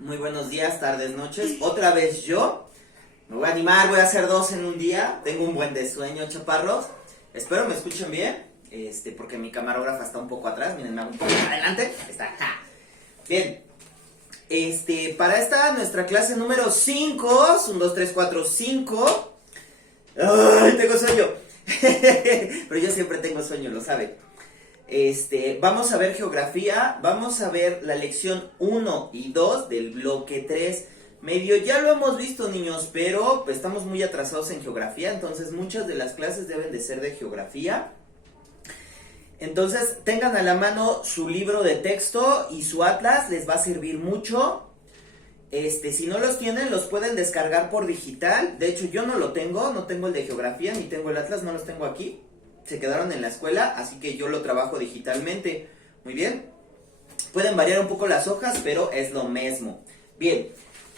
Muy buenos días, tardes, noches. Otra vez yo. Me voy a animar, voy a hacer 2 en un día. Tengo un buen de sueño, chaparros. Espero me escuchen bien. Porque mi camarógrafa está un poco atrás. Miren, me hago un poco adelante. Ahí está. ¡Ja! Bien. Para esta, nuestra clase número 5. 1, 2, 3, 4, 5. ¡Ay, tengo sueño! Pero yo siempre tengo sueño, lo saben. Vamos a ver geografía, vamos a ver la lección 1 y 2 del bloque 3. Medio ya lo hemos visto, niños, pero pues, estamos muy atrasados en geografía, entonces muchas de las clases deben de ser de geografía. Entonces tengan a la mano su libro de texto y su atlas, les va a servir mucho. Si no los tienen, los pueden descargar por digital. De hecho, yo no lo tengo, no tengo el de geografía, ni tengo el atlas, no los tengo aquí. Se quedaron en la escuela, así que yo lo trabajo digitalmente. Muy bien. Pueden variar un poco las hojas, pero es lo mismo. Bien,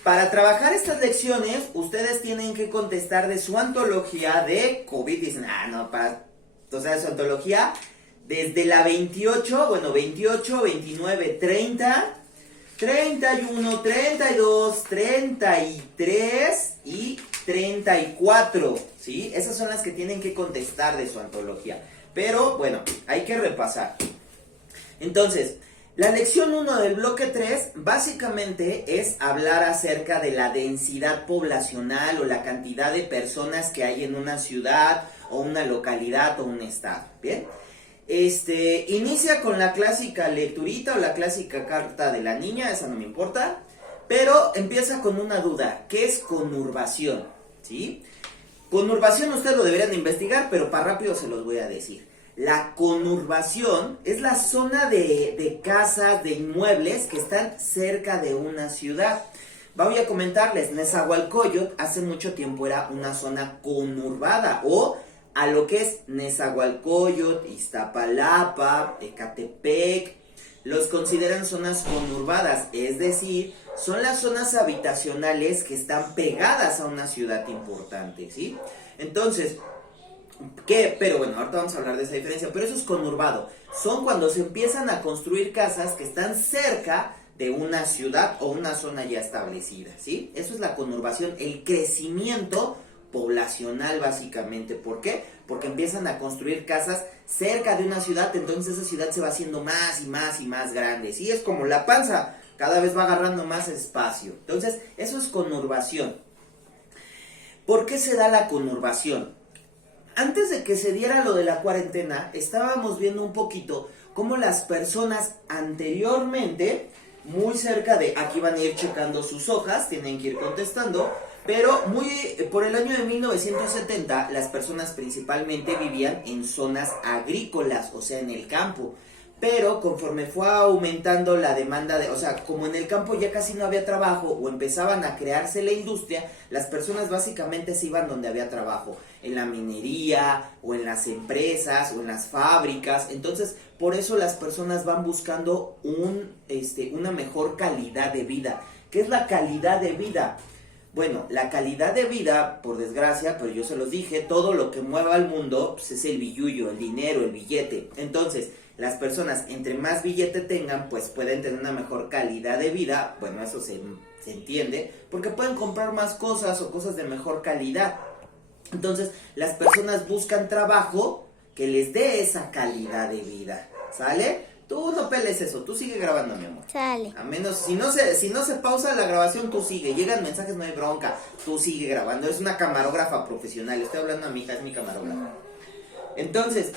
para trabajar estas lecciones, ustedes tienen que contestar de su antología de COVID. Dicen, de su antología desde la 28, 29, 30, 31, 32, 33 y 34, ¿sí? Esas son las que tienen que contestar de su antología. Pero, bueno, hay que repasar. Entonces, la lección 1 del bloque 3 básicamente es hablar acerca de la densidad poblacional o la cantidad de personas que hay en una ciudad o una localidad o un estado, ¿bien? Inicia con la clásica lecturita o la clásica carta de la niña, esa no me importa, pero empieza con una duda, ¿qué es conurbación? ¿Sí? Conurbación ustedes lo deberían investigar, pero para rápido se los voy a decir. La conurbación es la zona de casas, de inmuebles que están cerca de una ciudad. Voy a comentarles, Nezahualcóyotl hace mucho tiempo era una zona conurbada, o a lo que es Nezahualcóyotl, Iztapalapa, Ecatepec, los consideran zonas conurbadas, es decir, son las zonas habitacionales que están pegadas a una ciudad importante, ¿sí? Entonces, ¿qué? Pero bueno, ahorita vamos a hablar de esa diferencia, pero eso es conurbado. Son cuando se empiezan a construir casas que están cerca de una ciudad o una zona ya establecida, ¿sí? Eso es la conurbación, el crecimiento poblacional básicamente. ¿Por qué? Porque empiezan a construir casas cerca de una ciudad, entonces esa ciudad se va haciendo más y más y más grande. Sí, es como la panza, cada vez va agarrando más espacio. Entonces, eso es conurbación. ¿Por qué se da la conurbación? Antes de que se diera lo de la cuarentena, estábamos viendo un poquito cómo las personas anteriormente, muy cerca de, aquí van a ir checando sus hojas, tienen que ir contestando, pero por el año de 1970, las personas principalmente vivían en zonas agrícolas, o sea, en el campo. Pero conforme fue aumentando la demanda como en el campo ya casi no había trabajo o empezaban a crearse la industria, las personas básicamente se iban donde había trabajo, en la minería o en las empresas o en las fábricas. Entonces, por eso las personas van buscando una mejor calidad de vida. ¿Qué es la calidad de vida? Bueno, la calidad de vida, por desgracia, pero yo se los dije, todo lo que mueva al mundo pues, es el billullo, el dinero, el billete. Entonces, las personas entre más billete tengan, pues pueden tener una mejor calidad de vida. Bueno, eso se entiende, porque pueden comprar más cosas o cosas de mejor calidad. Entonces, las personas buscan trabajo que les dé esa calidad de vida, ¿sale? Tú no peles eso, tú sigue grabando, mi amor. Sale. A menos, si no se pausa la grabación, tú sigue. Llegan mensajes, no hay bronca. Tú sigue grabando. Es una camarógrafa profesional. Estoy hablando a mi hija, es mi camarógrafa. Entonces,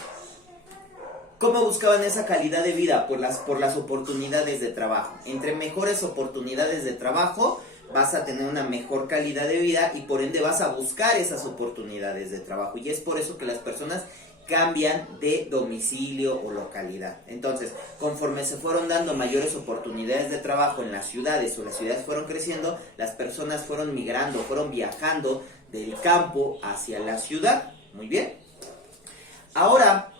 ¿cómo buscaban esa calidad de vida? Por las oportunidades de trabajo. Entre mejores oportunidades de trabajo, vas a tener una mejor calidad de vida y por ende vas a buscar esas oportunidades de trabajo. Y es por eso que las personas cambian de domicilio o localidad. Entonces, conforme se fueron dando mayores oportunidades de trabajo en las ciudades o las ciudades fueron creciendo, las personas fueron migrando, fueron viajando del campo hacia la ciudad. Muy bien. Ahora,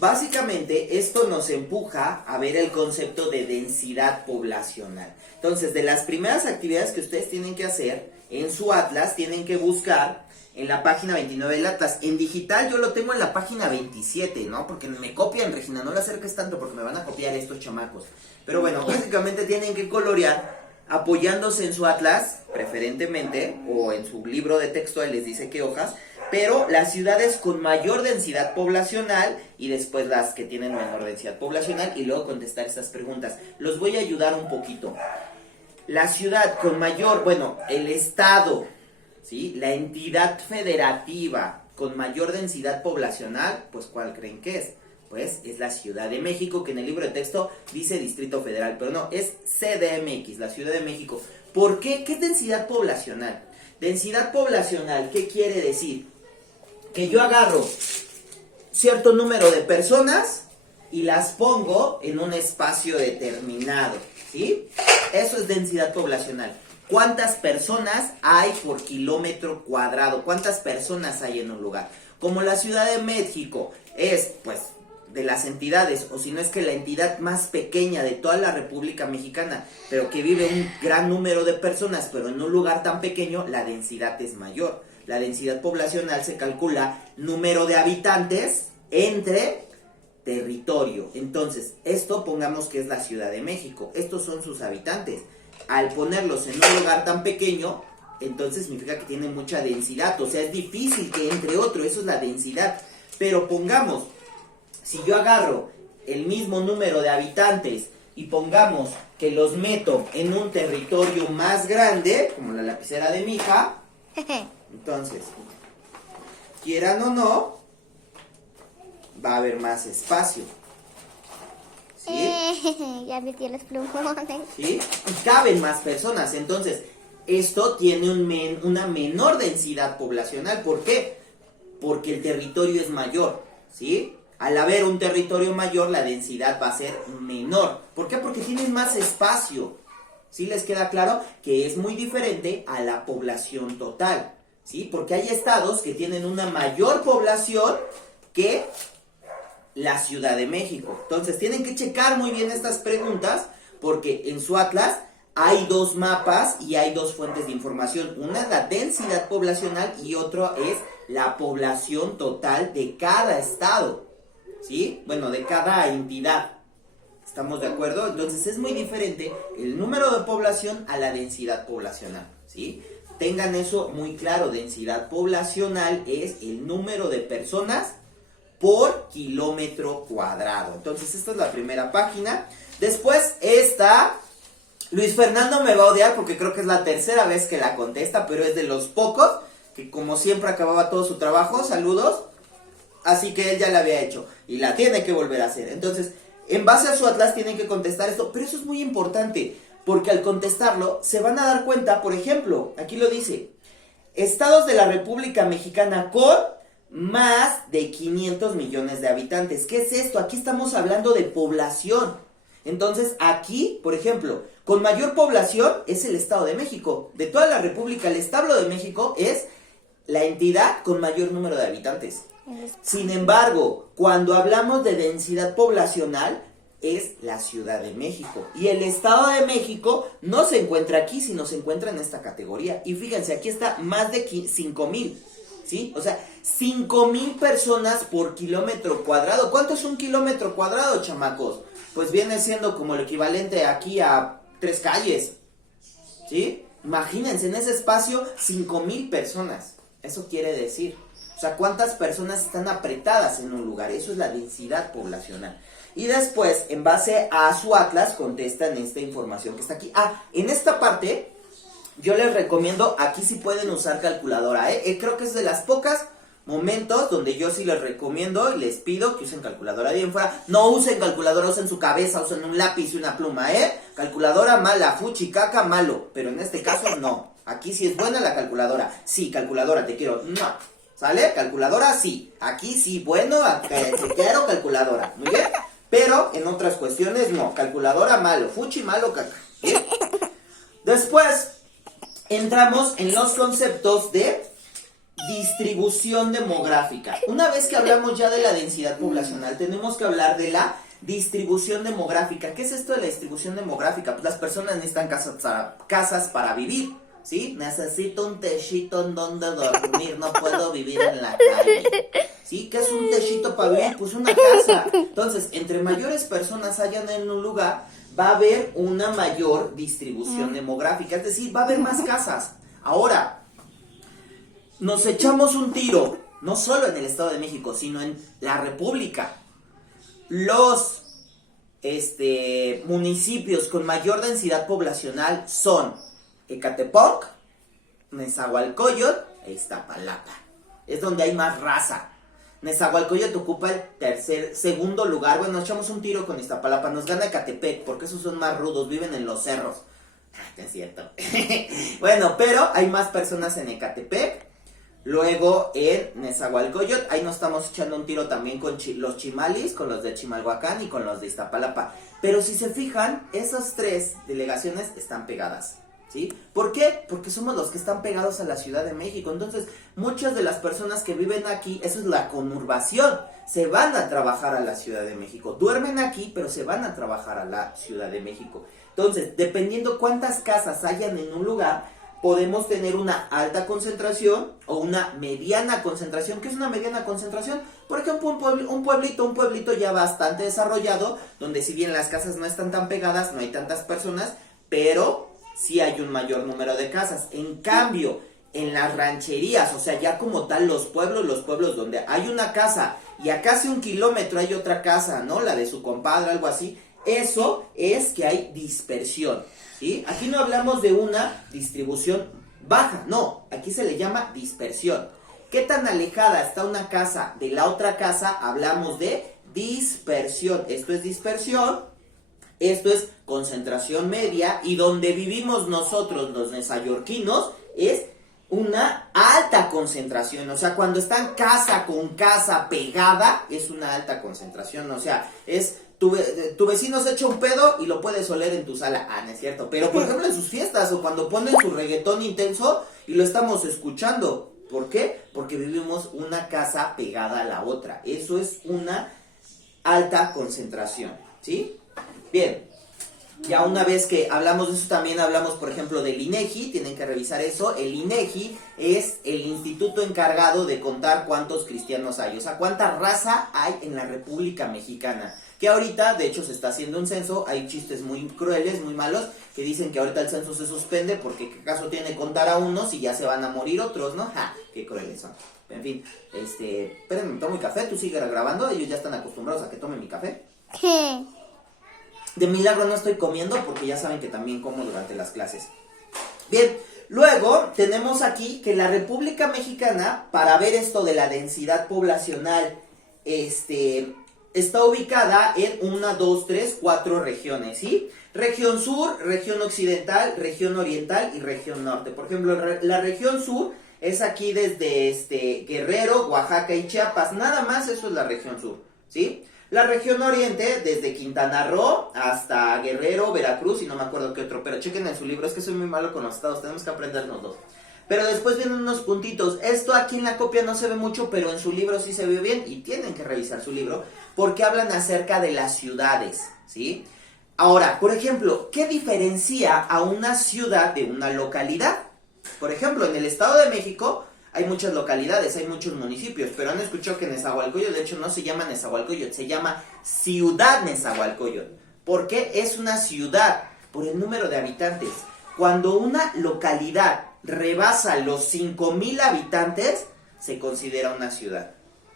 básicamente esto nos empuja a ver el concepto de densidad poblacional. Entonces, de las primeras actividades que ustedes tienen que hacer en su atlas, tienen que buscar en la página 29 del atlas. En digital yo lo tengo en la página 27, ¿no? Porque me copian, Regina, no le acerques tanto porque me van a copiar estos chamacos. Pero bueno, básicamente tienen que colorear apoyándose en su atlas, preferentemente, o en su libro de texto, él les dice qué hojas, pero las ciudades con mayor densidad poblacional y después las que tienen menor densidad poblacional y luego contestar estas preguntas. Los voy a ayudar un poquito. La ciudad con mayor, bueno, el estado, ¿sí? La entidad federativa con mayor densidad poblacional, pues ¿cuál creen que es? Pues es la Ciudad de México, que en el libro de texto dice Distrito Federal, pero no, es CDMX, la Ciudad de México. ¿Por qué? ¿Qué es densidad poblacional? Densidad poblacional, ¿qué quiere decir? Que yo agarro cierto número de personas y las pongo en un espacio determinado, ¿sí? Eso es densidad poblacional. ¿Cuántas personas hay por kilómetro cuadrado? ¿Cuántas personas hay en un lugar? Como la Ciudad de México es, pues, de las entidades, o si no es que la entidad más pequeña de toda la República Mexicana, pero que vive un gran número de personas, pero en un lugar tan pequeño, la densidad es mayor. La densidad poblacional se calcula número de habitantes entre territorio. Entonces, esto pongamos que es la Ciudad de México. Estos son sus habitantes. Al ponerlos en un lugar tan pequeño, entonces significa que tiene mucha densidad. O sea, es difícil que entre otro. Eso es la densidad. Pero pongamos, si yo agarro el mismo número de habitantes y pongamos que los meto en un territorio más grande, como la lapicera de mi hija, entonces, quieran o no, va a haber más espacio. ¿Sí? Ya metí los plumones. ¿Sí? Y caben más personas. Entonces, esto tiene una menor densidad poblacional. ¿Por qué? Porque el territorio es mayor. ¿Sí? Al haber un territorio mayor, la densidad va a ser menor. ¿Por qué? Porque tienen más espacio. ¿Sí les queda claro? Que es muy diferente a la población total. ¿Sí? Porque hay estados que tienen una mayor población que la Ciudad de México. Entonces, tienen que checar muy bien estas preguntas, porque en su atlas hay dos mapas y hay dos fuentes de información. Una es la densidad poblacional y otro es la población total de cada estado. ¿Sí? Bueno, de cada entidad. ¿Estamos de acuerdo? Entonces, es muy diferente el número de población a la densidad poblacional. ¿Sí? Tengan eso muy claro. Densidad poblacional es el número de personas por kilómetro cuadrado. Entonces, esta es la primera página. Después, esta, Luis Fernando me va a odiar porque creo que es la tercera vez que la contesta, pero es de los pocos que, como siempre, acababa todo su trabajo. Saludos. Así que él ya la había hecho y la tiene que volver a hacer. Entonces, en base a su atlas tienen que contestar esto, pero eso es muy importante, porque al contestarlo se van a dar cuenta, por ejemplo, aquí lo dice, estados de la República Mexicana con más de 500 millones de habitantes. ¿Qué es esto? Aquí estamos hablando de población. Entonces, aquí, por ejemplo, con mayor población es el Estado de México. De toda la República, el Estado de México es la entidad con mayor número de habitantes. Sin embargo, cuando hablamos de densidad poblacional, es la Ciudad de México. Y el Estado de México no se encuentra aquí, sino se encuentra en esta categoría. Y fíjense, aquí está más de 5,000, ¿sí? O sea, 5,000 personas por kilómetro cuadrado. ¿Cuánto es un kilómetro cuadrado, chamacos? Pues viene siendo como el equivalente aquí a 3 calles, ¿sí? Imagínense, en ese espacio, 5,000 personas. Eso quiere decir, o sea, cuántas personas están apretadas en un lugar. Eso es la densidad poblacional. Y después, en base a su atlas, contestan esta información que está aquí. Ah, en esta parte, yo les recomiendo, aquí sí pueden usar calculadora, creo que es de las pocas momentos donde yo sí les recomiendo y les pido que usen calculadora. Bien fuera, no usen calculadora, usen su cabeza, usen un lápiz y una pluma, Calculadora mala, fuchi, caca, malo. Pero en este caso, no. Aquí sí es buena la calculadora. Sí, calculadora, te quiero. No. ¿Sale? Calculadora, sí. Aquí sí, bueno, te quiero calculadora. Muy bien. Pero en otras cuestiones, no. Calculadora, malo. Fuchi, malo, caca. ¿Bien? Después, entramos en los conceptos de distribución demográfica. Una vez que hablamos ya de la densidad poblacional, tenemos que hablar de la distribución demográfica. ¿Qué es esto de la distribución demográfica? Pues las personas necesitan casas para vivir, ¿sí? Necesito un techito en donde dormir, no puedo vivir en la calle, ¿sí? ¿Qué es un techito para vivir? Pues una casa. Entonces, entre mayores personas hayan en un lugar, va a haber una mayor distribución demográfica, es decir, va a haber más casas. Ahora, nos echamos un tiro, no solo en el Estado de México, sino en la República. Los municipios con mayor densidad poblacional son Ecatepec, Nezahualcóyotl e Iztapalapa. Es donde hay más raza. Nezahualcóyotl ocupa el segundo lugar. Bueno, nos echamos un tiro con Iztapalapa. Nos gana Ecatepec porque esos son más rudos, viven en los cerros. No es cierto. Bueno, pero hay más personas en Ecatepec. Luego en Nezahualcóyotl, ahí nos estamos echando un tiro también con los chimalis, con los de Chimalhuacán y con los de Iztapalapa. Pero si se fijan, esas tres delegaciones están pegadas, ¿sí? ¿Por qué? Porque somos los que están pegados a la Ciudad de México. Entonces, muchas de las personas que viven aquí, eso es la conurbación, se van a trabajar a la Ciudad de México. Duermen aquí, pero se van a trabajar a la Ciudad de México. Entonces, dependiendo cuántas casas hayan en un lugar, podemos tener una alta concentración o una mediana concentración. ¿Qué es una mediana concentración? Por ejemplo, un pueblito ya bastante desarrollado, donde si bien las casas no están tan pegadas, no hay tantas personas, pero sí hay un mayor número de casas. En cambio, en las rancherías, o sea, ya como tal los pueblos donde hay una casa y a casi 1 kilómetro hay otra casa, ¿no? La de su compadre, algo así. Eso es que hay dispersión, ¿sí? Aquí no hablamos de una distribución baja, no, aquí se le llama dispersión. ¿Qué tan alejada está una casa de la otra casa? Hablamos de dispersión. Esto es dispersión, esto es concentración media, y donde vivimos nosotros los nezayorquinos es una alta concentración. O sea, cuando están casa con casa pegada, es una alta concentración. O sea, es tu vecino se echa un pedo y lo puedes oler en tu sala. Ah, no es cierto. Pero, por ejemplo, en sus fiestas o cuando ponen su reggaetón intenso y lo estamos escuchando. ¿Por qué? Porque vivimos una casa pegada a la otra. Eso es una alta concentración, ¿sí? Bien. Ya una vez que hablamos de eso, también hablamos, por ejemplo, del INEGI. Tienen que revisar eso. El INEGI es el instituto encargado de contar cuántos cristianos hay. O sea, cuánta raza hay en la República Mexicana. Que ahorita, de hecho, se está haciendo un censo. Hay chistes muy crueles, muy malos, que dicen que ahorita el censo se suspende porque qué caso tiene contar a unos y ya se van a morir otros, ¿no? ¡Ja! ¡Qué crueles son! En fin, espérenme, tomo mi café. Tú sigues grabando. Ellos ya están acostumbrados a que tome mi café. ¿Qué? De milagro no estoy comiendo porque ya saben que también como durante las clases. Bien, luego tenemos aquí que la República Mexicana, para ver esto de la densidad poblacional, está ubicada en 1, 2, 3, 4 regiones, ¿sí? Región sur, región occidental, región oriental y región norte. Por ejemplo, la región sur es aquí desde Guerrero, Oaxaca y Chiapas. Nada más eso es la región sur, ¿sí? La región oriente, desde Quintana Roo hasta Guerrero, Veracruz y no me acuerdo qué otro, pero chequen en su libro, es que soy muy malo con los estados, tenemos que aprendernos dos. Pero después vienen unos puntitos. Esto aquí en la copia no se ve mucho, pero en su libro sí se ve bien y tienen que revisar su libro porque hablan acerca de las ciudades, ¿sí? Ahora, por ejemplo, ¿qué diferencia a una ciudad de una localidad? Por ejemplo, en el Estado de México hay muchas localidades, hay muchos municipios, pero han escuchado que Nezahualcóyotl, de hecho, no se llama Nezahualcóyotl, se llama Ciudad Nezahualcóyotl. ¿Por qué es una ciudad? Por el número de habitantes. Cuando una localidad rebasa los 5,000 habitantes, se considera una ciudad,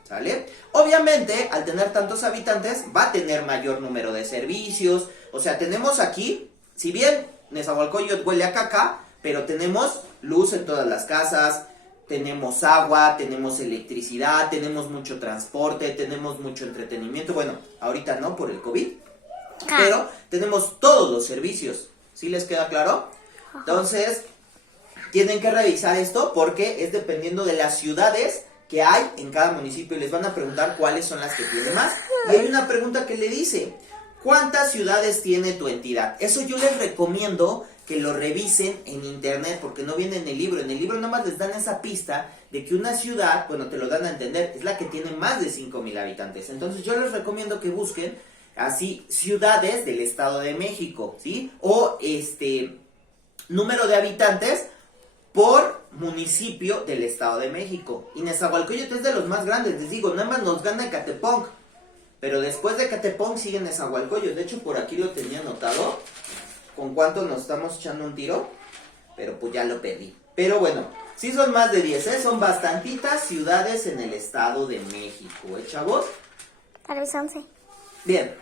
¿sale? Obviamente, al tener tantos habitantes, va a tener mayor número de servicios. O sea, tenemos aquí, si bien Nezahualcóyotl huele a caca, pero tenemos luz en todas las casas, tenemos agua, tenemos electricidad, tenemos mucho transporte, tenemos mucho entretenimiento. Bueno, ahorita no por el COVID, pero tenemos todos los servicios. ¿Sí les queda claro? Entonces, tienen que revisar esto porque es dependiendo de las ciudades que hay en cada municipio. Les van a preguntar cuáles son las que tiene más. Y hay una pregunta que le dice, ¿cuántas ciudades tiene tu entidad? Eso yo les recomiendo que lo revisen en internet porque no viene en el libro. En el libro nada más les dan esa pista de que una ciudad, bueno, te lo dan a entender, es la que tiene más de 5,000 habitantes. Entonces yo les recomiendo que busquen así ciudades del Estado de México, ¿sí? O número de habitantes por municipio del Estado de México. Y Nezahualcóyotl es de los más grandes, les digo, nada más nos gana Ecatepec. Pero después de Catepong siguen Nezahualcóyotl. De hecho, por aquí lo tenía anotado. ¿Con cuánto nos estamos echando un tiro? Pero pues ya lo perdí. Pero bueno, sí son más de 10, ¿eh? Son bastantitas ciudades en el Estado de México, ¿eh, chavos? Tal vez 11. Bien.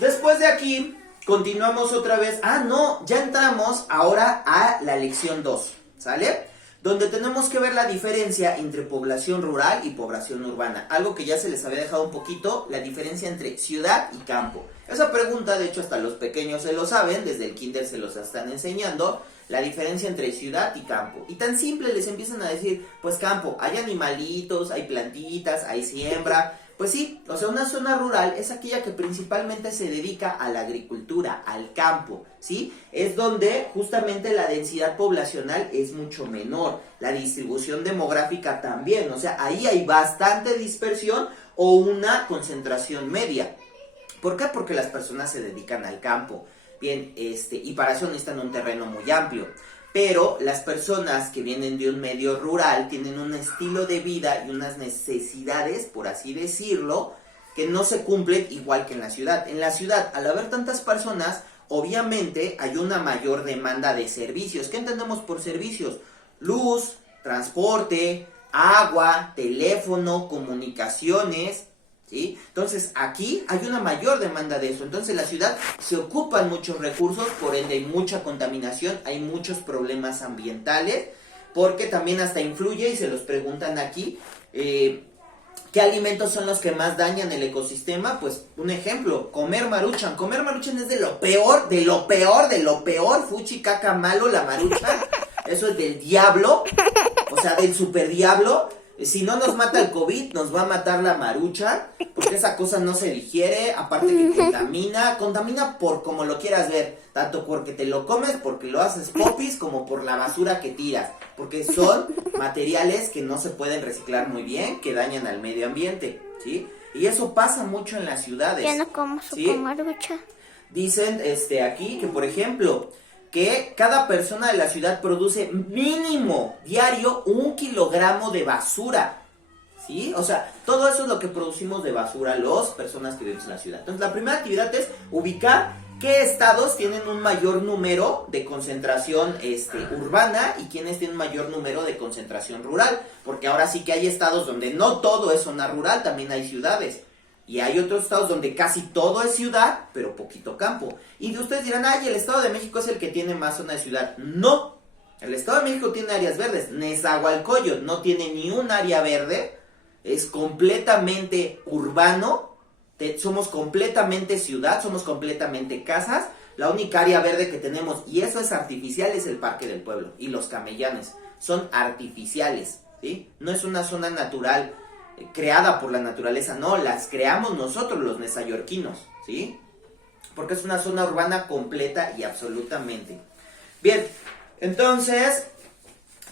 Después de aquí, continuamos otra vez. Ah, no, ya entramos ahora a la lección 2, ¿sale? Donde tenemos que ver la diferencia entre población rural y población urbana. Algo que ya se les había dejado un poquito, la diferencia entre ciudad y campo. Esa pregunta, de hecho, hasta los pequeños se lo saben, desde el kinder se los están enseñando, la diferencia entre ciudad y campo. Y tan simple les empiezan a decir, pues campo, hay animalitos, hay plantitas, hay siembra. Pues sí, o sea, una zona rural es aquella que principalmente se dedica a la agricultura, al campo, ¿sí? Es donde justamente la densidad poblacional es mucho menor, la distribución demográfica también, o sea, ahí hay bastante dispersión o una concentración media. ¿Por qué? Porque las personas se dedican al campo, bien, y para eso necesitan un terreno muy amplio. Pero las personas que vienen de un medio rural tienen un estilo de vida y unas necesidades, por así decirlo, que no se cumplen igual que en la ciudad. En la ciudad, al haber tantas personas, obviamente hay una mayor demanda de servicios. ¿Qué entendemos por servicios? Luz, transporte, agua, teléfono, comunicaciones, ¿sí? Entonces aquí hay una mayor demanda de eso. Entonces la ciudad se ocupan muchos recursos, por ende hay mucha contaminación, hay muchos problemas ambientales, porque también hasta influye, y se los preguntan aquí, ¿qué alimentos son los que más dañan el ecosistema? Pues un ejemplo, comer maruchan. Comer maruchan es de lo peor, de lo peor, de lo peor. Fuchi, caca, malo, la maruchan. Eso es del diablo, o sea, del super diablo. Si no nos mata el COVID, nos va a matar la marucha, porque esa cosa no se digiere, aparte que contamina por como lo quieras ver, tanto porque te lo comes, porque lo haces popis, como por la basura que tiras, porque son materiales que no se pueden reciclar muy bien, que dañan al medio ambiente, ¿sí? Y eso pasa mucho en las ciudades. Ya no como su ¿sí? marucha. Dicen aquí que, por ejemplo, que cada persona de la ciudad produce mínimo diario 1 kilogramo de basura, ¿sí? O sea, todo eso es lo que producimos de basura las personas que vivimos en la ciudad. Entonces, la primera actividad es ubicar qué estados tienen un mayor número de concentración urbana y quiénes tienen un mayor número de concentración rural, porque ahora sí que hay estados donde no todo es zona rural, también hay ciudades. Y hay otros estados donde casi todo es ciudad, pero poquito campo. Y ustedes dirán, ay, el Estado de México es el que tiene más zona de ciudad. No, el Estado de México tiene áreas verdes. Nezahualcóyotl no tiene ni un área verde, es completamente urbano, somos completamente ciudad, somos completamente casas. La única área verde que tenemos, y eso es artificial, es el Parque del Pueblo. Y los camellanes son artificiales, ¿sí? No es una zona natural creada por la naturaleza, no, las creamos nosotros los nezayorquinos, ¿sí? Porque es una zona urbana completa y absolutamente. Bien, entonces,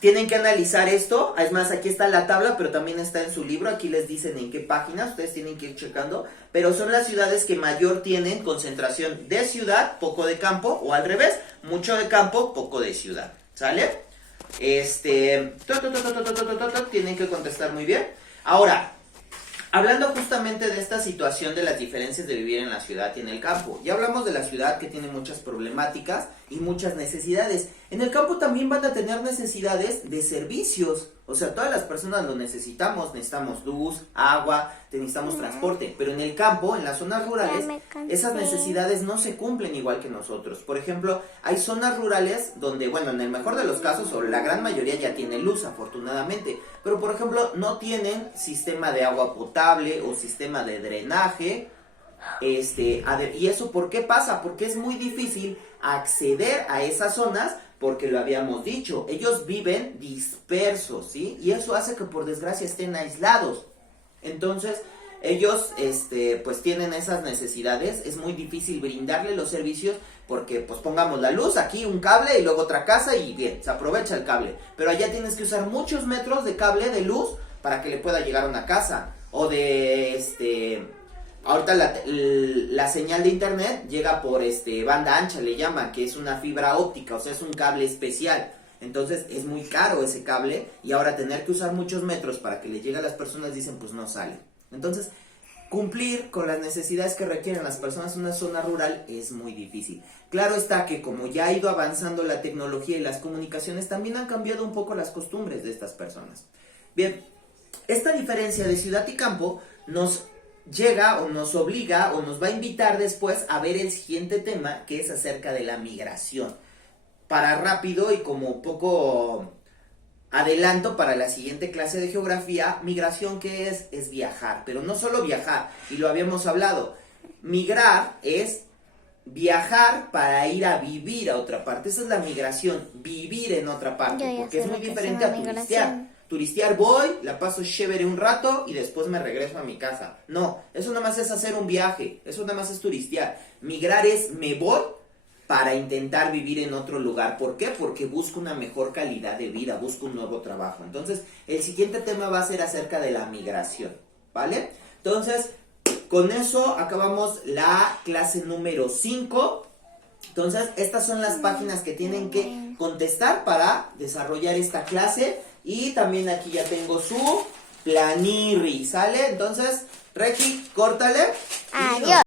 tienen que analizar esto, es más, aquí está la tabla, pero también está en su libro, aquí les dicen en qué páginas, ustedes tienen que ir checando, pero son las ciudades que mayor tienen concentración de ciudad, poco de campo, o al revés, mucho de campo, poco de ciudad, ¿sale? Tienen que contestar muy bien. Ahora, hablando justamente de esta situación de las diferencias de vivir en la ciudad y en el campo, ya hablamos de la ciudad que tiene muchas problemáticas y muchas necesidades. En el campo también van a tener necesidades de servicios, o sea, todas las personas lo necesitamos luz, agua, necesitamos transporte, pero en el campo, en las zonas rurales, esas necesidades no se cumplen igual que nosotros. Por ejemplo, hay zonas rurales donde, bueno, en el mejor de los casos, o la gran mayoría ya tiene luz, afortunadamente, pero por ejemplo, no tienen sistema de agua potable o sistema de drenaje. ¿Y eso por qué pasa? Porque es muy difícil acceder a esas zonas, porque lo habíamos dicho, ellos viven dispersos, ¿sí? Y eso hace que por desgracia estén aislados. Entonces, ellos, pues tienen esas necesidades, es muy difícil brindarle los servicios, porque, pues pongamos la luz, aquí un cable y luego otra casa y bien, se aprovecha el cable. Pero allá tienes que usar muchos metros de cable de luz para que le pueda llegar a una casa, o de, ahorita la señal de internet llega por banda ancha, le llaman, que es una fibra óptica, o sea, es un cable especial. Entonces es muy caro ese cable y ahora tener que usar muchos metros para que le llegue a las personas, dicen, pues no sale. Entonces, cumplir con las necesidades que requieren las personas en una zona rural es muy difícil. Claro está que como ya ha ido avanzando la tecnología y las comunicaciones, también han cambiado un poco las costumbres de estas personas. Bien, esta diferencia de ciudad y campo nos llega o nos obliga o nos va a invitar después a ver el siguiente tema, que es acerca de la migración. Para rápido y como poco adelanto para la siguiente clase de geografía, migración, ¿qué es? Es viajar, pero no solo viajar, y lo habíamos hablado. Migrar es viajar para ir a vivir a otra parte. Esa es la migración, vivir en otra parte, porque es muy diferente a turistear. Turistear voy, la paso chévere un rato y después me regreso a mi casa. No, eso nada más es hacer un viaje, eso nada más es turistear. Migrar es me voy para intentar vivir en otro lugar. ¿Por qué? Porque busco una mejor calidad de vida, busco un nuevo trabajo. Entonces, el siguiente tema va a ser acerca de la migración, ¿vale? Entonces, con eso acabamos la clase número 5. Entonces, estas son las páginas que tienen que contestar para desarrollar esta clase. Y también aquí ya tengo su planirri, ¿sale? Entonces, Requi, córtale. Adiós.